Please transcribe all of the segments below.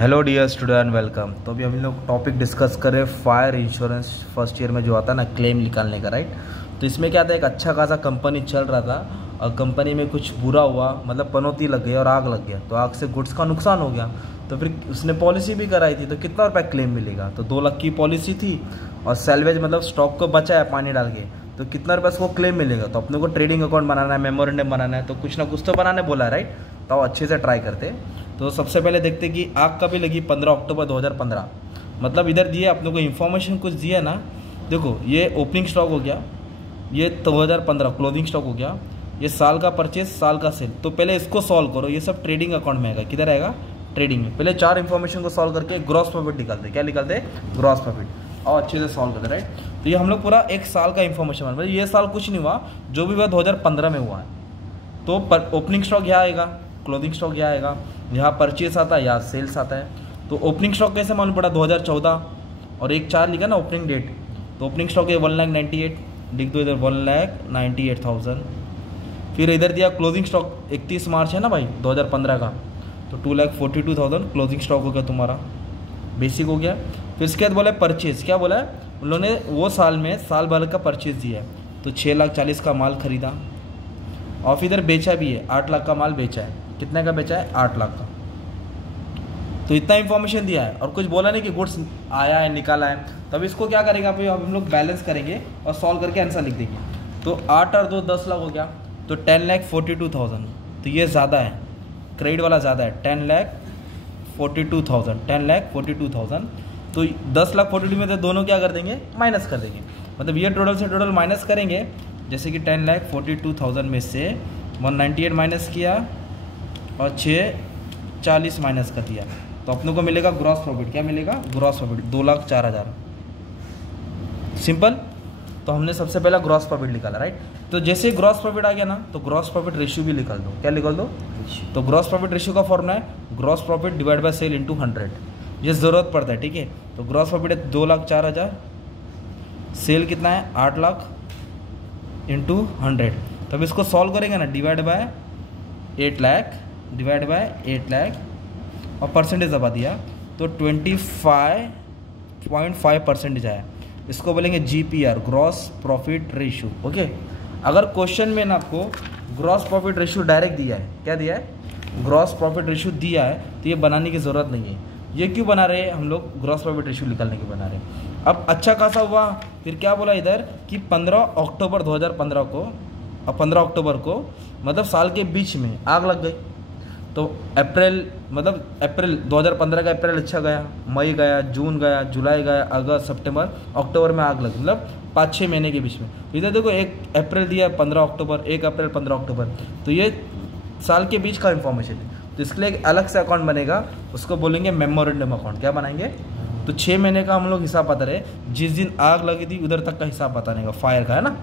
Hello dear student, welcome. तो अभी हम लोग टॉपिक डिस्कस करें फायर इंश्योरेंस फर्स्ट ईयर में जो आता है ना, क्लेम निकालने का, राइट। तो इसमें क्या था, एक अच्छा खासा कंपनी चल रहा था और कंपनी में कुछ बुरा हुआ, मतलब पनौती लग गई और आग लग गया। तो आग से गुड्स का नुकसान हो गया, तो फिर उसने पॉलिसी भी कराई थी। तो कितना रुपये क्लेम मिलेगा? तो 2 लाख की पॉलिसी थी और सैलवेज मतलब स्टॉक को बचा है पानी डाल के, तो कितना रुपये उसको क्लेम मिलेगा? तो अपने को ट्रेडिंग अकाउंट बनाना है, मेमोरेंडम बनाना है, तो कुछ ना कुछ तो बनाने बोला है, राइट। तो अच्छे से ट्राई करते। तो सबसे पहले देखते कि आग कभी लगी 15 अक्टूबर 2015। मतलब इधर दिए अपने को इन्फॉर्मेशन कुछ दिया ना। देखो, ये ओपनिंग स्टॉक हो गया, ये 2015 क्लोजिंग स्टॉक हो गया, ये साल का परचेज, साल का सेल। तो पहले इसको सॉल्व करो। ये सब ट्रेडिंग अकाउंट में आएगा। किधर आएगा? ट्रेडिंग में। पहले 4 इन्फॉर्मेशन को सॉल्व करके ग्रॉस प्रॉफिट निकालते। क्या निकालते? Gross profit. और अच्छे से सॉल्व करते, राइट। तो ये हम लोग पूरा एक साल का इन्फॉर्मेशन मतलब ये साल कुछ नहीं हुआ, जो भी हुआ 2015 में हुआ है। तो ओपनिंग स्टॉक यहाँ आएगा, क्लोजिंग स्टॉक यहाँ आएगा, यहाँ परचेस आता है, यहाँ सेल्स आता है। तो ओपनिंग स्टॉक कैसे मालूम पड़ा? 2014 और 1/4 लिखा ना ओपनिंग डेट। तो ओपनिंग स्टॉक है 1,98,000, लिख दो इधर 1,98,000। फिर इधर दिया क्लोजिंग स्टॉक 31 मार्च है ना भाई 2015 का, तो 2,42,000 क्लोजिंग स्टॉक हो गया तुम्हारा, बेसिक हो गया। फिर इसके बाद बोला परचेज। क्या बोला है उन्होंने? वो साल में साल भर का परचेज दिया है, तो 6,40,000 का माल खरीदा। और फिर इधर बेचा भी है, 8 लाख का माल बेचा है। कितने का बेचा है? 8 लाख का। तो इतना इन्फॉर्मेशन दिया है और कुछ बोला नहीं कि गुड्स आया है, निकाला है। तब इसको क्या करेगा भाई, हम लोग बैलेंस करेंगे और सॉल्व करके आंसर लिख देंगे। तो 8 और 2 10 लाख हो गया, तो 10,42,000। तो ये ज़्यादा है, क्रेडिट वाला ज़्यादा है, 10,42,000, 10,42,000। तो 10,42,000 में तो दोनों क्या कर देंगे? माइनस कर देंगे। मतलब ये टोटल से टोटल माइनस करेंगे। जैसे कि 10,42,000 में से 198 माइनस किया और 640 माइनस कर दिया, तो अपनों को मिलेगा ग्रॉस प्रॉफिट। क्या मिलेगा? Gross profit 2,04,000। सिंपल। तो हमने सबसे पहला ग्रॉस प्रॉफिट निकाला, राइट। तो जैसे ही ग्रॉस प्रॉफिट आ गया ना, तो ग्रॉस प्रॉफिट रेशियो भी निकाल दो। क्या निकाल दो? तो ग्रॉस प्रॉफिट रेशियो का फॉर्मूला है gross profit divide by sale into 100। ये ज़रूरत पड़ता है, ठीक है। तो ग्रॉस प्रॉफिट है 2,04,000, सेल कितना है? 8 लाख इंटू 100। तब इसको सॉल्व करेंगे ना, divide by 8 lakh, divide by 8 lakh और परसेंटेज दबा दिया, तो 25.5% आया। इसको बोलेंगे GPR, gross profit ratio. Okay. अगर क्वेश्चन में ना आपको ग्रॉस प्रॉफिट रेशियो डायरेक्ट दिया है, क्या दिया है? ग्रॉस प्रॉफिट रेशियो दिया है, तो ये बनाने की ज़रूरत नहीं है। ये क्यों बना रहे हैं हम लोग? ग्रॉस प्रॉफिट रेशियो निकालने के बना रहे हैं। अब अच्छा खासा हुआ, फिर क्या बोला इधर कि 15 अक्टूबर 2015 को और 15 अक्टूबर को मतलब साल के बीच में आग लग गई। तो अप्रैल मतलब अप्रैल 2015 का अप्रैल अच्छा गया, मई गया, जून गया, जुलाई गया, अगस्त, सितंबर, अक्टूबर में आग लगी। मतलब 5-6 महीने के बीच में। इधर देखो 1 अप्रैल दिया 15 अक्टूबर, 1 अप्रैल 15 अक्टूबर, तो ये साल के बीच का इन्फॉर्मेशन है। तो इसके लिए एक अलग से अकाउंट बनेगा, उसको बोलेंगे मेमोरेंडम अकाउंट। क्या बनाएंगे? तो 6 महीने का हम लोग हिसाब बता रहे, जिस दिन आग लगी थी उधर तक का हिसाब बताने का, फायर का, है ना।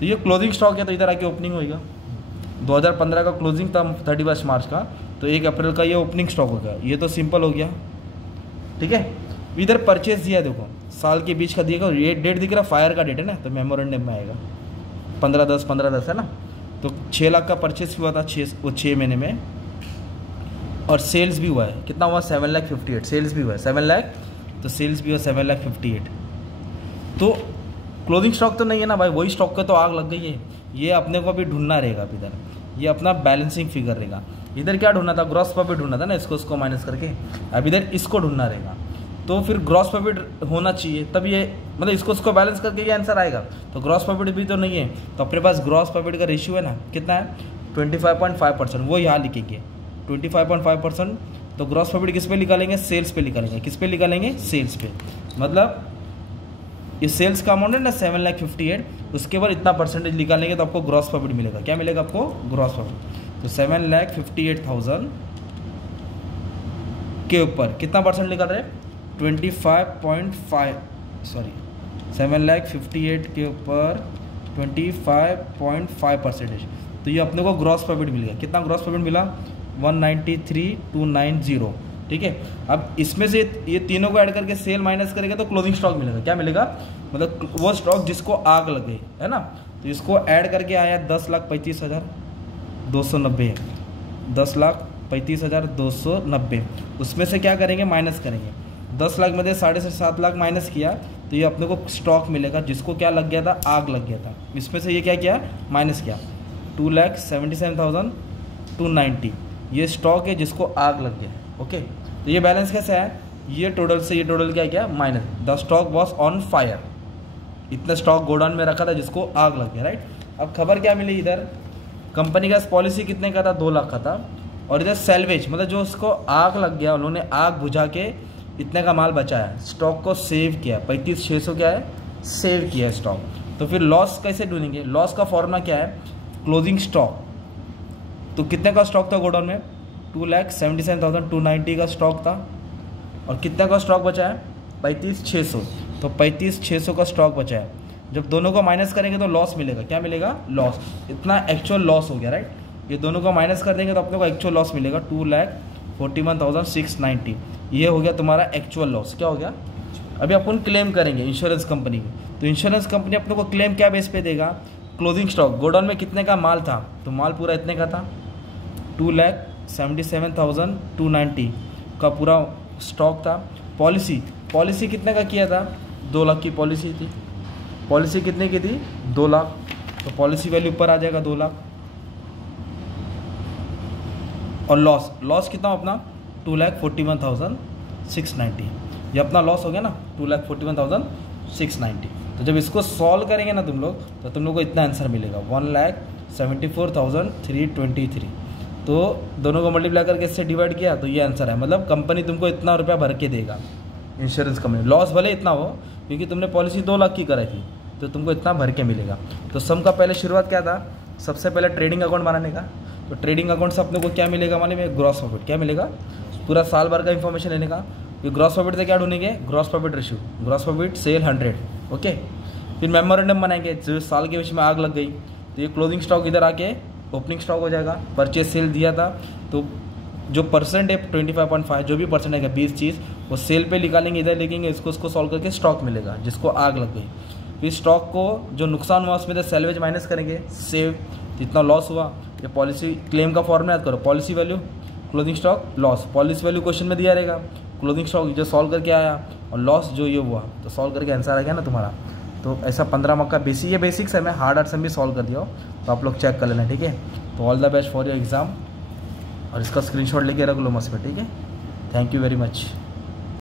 तो ये क्लोजिंग स्टॉक है, तो इधर आके ओपनिंग होगा। 2015 का क्लोजिंग था 31 मार्च का, तो 1 अप्रैल का ये ओपनिंग स्टॉक हो गया। ये तो सिंपल हो गया, ठीक है। इधर परचेज दिया, देखो साल के बीच का दिएगा, ये डेट दिख रहा फायर का डेट है ना, तो मेमोरेंडम में आएगा 15/10, 15/10 है ना। तो 6 लाख का परचेज हुआ था 6 महीने में, और सेल्स भी हुआ है। कितना हुआ? 7,58,000। सेल्स भी हुआ है 7 लाख, तो सेल्स भी हुआ 7,58,000। तो क्लोजिंग स्टॉक तो नहीं है ना भाई, वही स्टॉक का तो आग लग गई है। ये अपने को भी ढूंढना रहेगा। अब इधर ये अपना बैलेंसिंग फिगर रहेगा। इधर क्या ढूंढना था? ग्रॉस प्रॉफिट ढूंढना था ना, इसको माइनस करके। अब इधर इसको ढूंढना रहेगा, तो फिर ग्रॉस प्रॉफिट होना चाहिए, तब ये मतलब इसको बैलेंस करके ये आंसर आएगा। तो ग्रॉस प्रॉफिट भी तो नहीं है, तो अपने पास ग्रॉस प्रॉफिट का रेशियो है ना, कितना है? 25.5%। वो यहाँ लिखेंगे 25.5%। तो ग्रॉस प्रॉफिट किस पे निकालेंगे? सेल्स पे निकालेंगे। किस पे निकालेंगे? सेल्स पे। मतलब ये सेल्स का अमाउंट है ना 7,58,000, उसके बाद इतना परसेंटेज निकालेंगे तो आपको ग्रॉस प्रॉफिट मिलेगा। क्या मिलेगा आपको? Gross profit. तो 7,58,000 के ऊपर कितना परसेंट निकल रहे हैं? 7,58,000 के ऊपर 25.5%। तो ये अपने को ग्रॉस प्रॉफिट मिल गया। कितना ग्रॉस प्रॉफिट मिला? 193,290, ठीक है। अब इसमें से ये तीनों को ऐड करके सेल माइनस करेगा तो क्लोजिंग स्टॉक मिलेगा। क्या मिलेगा? मतलब वो स्टॉक जिसको आग लगे, है ना। तो इसको ऐड करके आया 10,35,290, 10,35,290 35,290। उसमें से क्या करेंगे, माइनस करेंगे। 10 लाख में से 7.5 लाख माइनस किया तो ये अपने को स्टॉक मिलेगा जिसको क्या लग गया था, आग लग गया था। इसमें से ये क्या किया, माइनस किया। 2,77,290 ये स्टॉक है जिसको आग लग गया है। ओके, तो ये बैलेंस कैसे है, ये टोटल से ये टोटल क्या किया, minus. The stock was on fire, इतना स्टॉक गोडाउन में रखा था जिसको आग लग गया, राइट। अब खबर क्या मिली, इधर कंपनी का पॉलिसी कितने का था, 2 लाख का था, और इधर सेल्वेज मतलब जो उसको आग लग गया उन्होंने आग बुझा के इतने का माल बचाया, स्टॉक को सेव किया। 35,600 क्या है, सेव किया स्टॉक। तो फिर लॉस कैसे ढूंढेंगे, लॉस का फॉर्मूला क्या है, क्लोजिंग स्टॉक। तो कितने का स्टॉक था गोडाउन में, 2,77,290 का स्टॉक था, और कितने का स्टॉक बचा है, 35,600। तो 35,600 का स्टॉक बचा है। जब दोनों को माइनस करेंगे तो लॉस मिलेगा, क्या मिलेगा, लॉस। इतना एक्चुअल लॉस हो गया, राइट। ये दोनों को माइनस कर देंगे तो अपने को एक्चुअल लॉस मिलेगा 2,41,690। ये हो गया तुम्हारा एक्चुअल लॉस। क्या हो गया, अभी अपन क्लेम करेंगे इंश्योरेंस कंपनी की। तो इंश्योरेंस कंपनी अपने को क्लेम क्या बेस पे देगा, क्लोजिंग स्टॉक। गोडाउन में कितने का माल था, तो माल पूरा इतने का था, 2,77,290 का पूरा स्टॉक था। पॉलिसी कितने का किया था, 2 लाख की पॉलिसी थी। पॉलिसी कितने की थी, 2 लाख। तो पॉलिसी वैल्यू ऊपर आ जाएगा 2 लाख। और लॉस कितना अपना, 2,41,690। ये अपना लॉस हो गया ना, 2,41,690। तो जब इसको सॉल्व करेंगे ना तुम लोग, तो तुम लोग को इतना आंसर मिलेगा, 1,74,323। तो दोनों को मल्टीप्लाई करके इससे डिवाइड किया तो ये आंसर है। मतलब कंपनी तुमको इतना रुपया भर के देगा, इंश्योरेंस कंपनी। लॉस भले इतना हो क्योंकि तुमने पॉलिसी 2 लाख की कराई थी, तो तुमको इतना भर के मिलेगा। तो सम का पहले शुरुआत क्या था, सबसे पहले ट्रेडिंग अकाउंट बनाने का। तो ट्रेडिंग अकाउंट से अपने को क्या मिलेगा, मालूम है, ग्रॉस प्रॉफिट। क्या मिलेगा, पूरा साल भर का इन्फॉर्मेशन लेने का। ये ग्रॉस प्रॉफिट से क्या ढूंढेंगे, gross profit ratio, gross profit sale 100। Okay, फिर मेमोरेंडम बनाएंगे, जो साल के बीच में आग लग गई तो ये क्लोजिंग स्टॉक इधर आके ओपनिंग स्टॉक हो जाएगा। परचेज सेल दिया था तो जो परसेंट है 25.5, जो भी परसेंट है 20 चीज़ वो सेल पे निकालेंगे, इधर लिखेंगे, इसको सॉल्व करके स्टॉक मिलेगा जिसको आग लग गई। फिर स्टॉक को जो नुकसान हुआ उसमें से सेल्वेज माइनस करेंगे, सेव, जितना लॉस हुआ। ये पॉलिसी क्लेम का फॉर्मूला याद करो, policy value closing stock loss. Policy value question में दिया रहेगा, क्लोजिंग स्टॉक जो सॉल्व करके आया और लॉस जो ये हुआ, तो सॉल्व करके आंसर आ गया ना तुम्हारा। तो ऐसा 15 मार्क का बेसिक, ये बेसिक्स है, मैं हार्ड आर्ट्स में भी सॉल्व कर दिया हो, तो आप लोग चेक कर लेना, ठीक है। तो all the best for your exam, और इसका स्क्रीनशॉट लेके रख लो मस्त पे, ठीक है। Thank you very much.